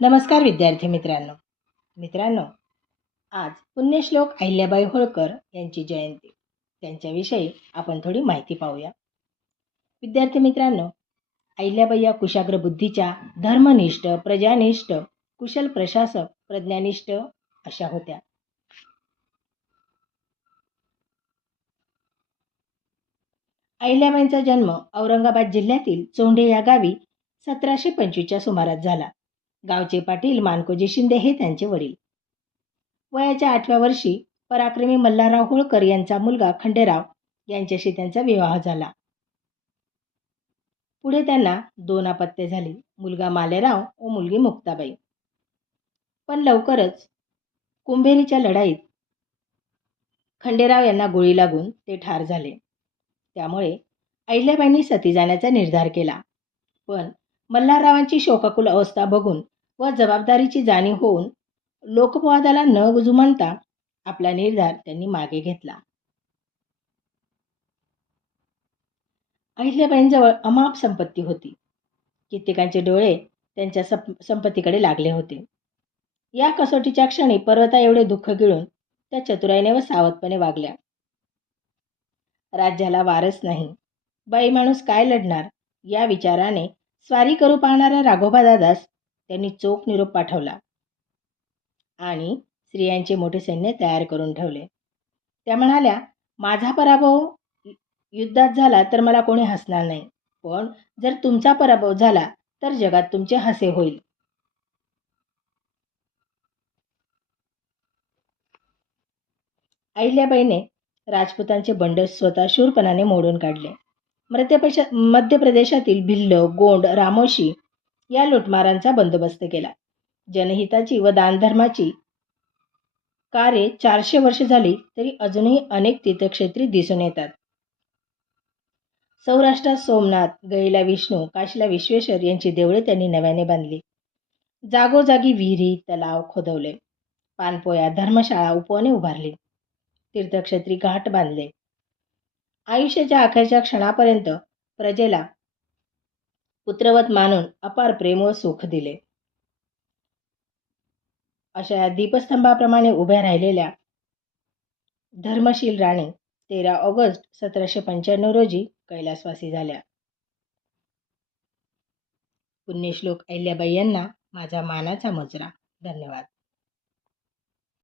नमस्कार विद्यार्थी मित्रांनो. मित्रांनो आज पुण्यश्लोक अहिल्याबाई होळकर यांची जयंती. त्यांच्याविषयी आपण थोडी माहिती पाहूया. विद्यार्थी मित्रांनो अहिल्याबाई या कुशाग्र बुद्धीच्या धर्मनिष्ठ प्रजानिष्ठ कुशल प्रशासक प्रज्ञानिष्ठ अशा होत्या. अहिल्याबाईंचा जन्म औरंगाबाद जिल्ह्यातील चोंडे या गावी सतराशे पंचवीसच्या सुमारास झाला. गावचे पाटील मानकोजी शिंदे हे त्यांचे वडील. वयाच्या आठव्या वर्षी पराक्रमी मल्हारराव होळकर यांचा मुलगा खंडेराव यांच्याशी त्यांचा विवाह झाला. पुढे त्यांना दोन अपत्ये झाली मुलगा मालेराव व मुलगी मुक्ताबाई. पण लवकरच कुंभेरीच्या लढाईत खंडेराव यांना गोळी लागून ते ठार झाले. त्यामुळे अहिल्याबाईंनी सती जाण्याचा निर्धार केला. पण मल्हाररावांची शोकाकुल अवस्था बघून व जबाबदारीची जाणीव होऊन लोकपवादाला न जुमानता आपला निर्धार त्यांनी मागे घेतला. अहिल्याबाईंजवळ अमाप संपत्ती होती. कित्येकांचे डोळे त्यांच्या संपत्तीकडे लागले होते. या कसोटीच्या क्षणी पर्वता एवढे दुःख गिळून त्या चतुराईने व सावधपणे वागल्या. राज्याला वारस नाही. बाई माणूस काय लढणार या विचाराने स्वारी करू पाहणाऱ्या राघोबा दादास त्यांनी चोख निरोप पाठवला आणि स्त्रियांचे मोठे सैन्य तयार करून ठेवले. त्या म्हणाल्या माझा पराभव युद्धात झाला तर मला कोणी हसणार नाही पण जर तुमचा पराभव झाला तर जगात तुमचे हसे होईल. अहिल्याबाईने राजपुतांचे बंड स्वतः शूरपणाने मोडून काढले. मध्यप्रदेशा मध्य प्रदेशातील भिल्ल गोंड रामोशी या लुटमारांचा बंदोबस्त केला. जनहिताची व दानधर्माची कार्ये चारशे वर्ष झाली तरी अजूनही अनेक तीर्थक्षेत्री दिसून येतात. सौराष्ट्रात सोमनाथ गईला विष्णू काशीला विश्वेश्वर यांची देवळे त्यांनी नव्याने बांधली. जागोजागी विहिरी तलाव खोदवले. पानपोया धर्मशाळा उपवने उभारली. तीर्थक्षेत्री घाट बांधले. आयुष्याच्या अखेरच्या क्षणापर्यंत प्रजेला पुत्रवत मानून अपार प्रेम व सुख दिले. अशा या दीपस्तंभाप्रमाणे उभ्या राहिलेल्या धर्मशील राणी तेरा ऑगस्ट सतराशे पंच्याण्णव रोजी कैलासवासी झाल्या. पुण्यश्लोक अहिल्याबाई यांना माझा मानाचा मुजरा. धन्यवाद.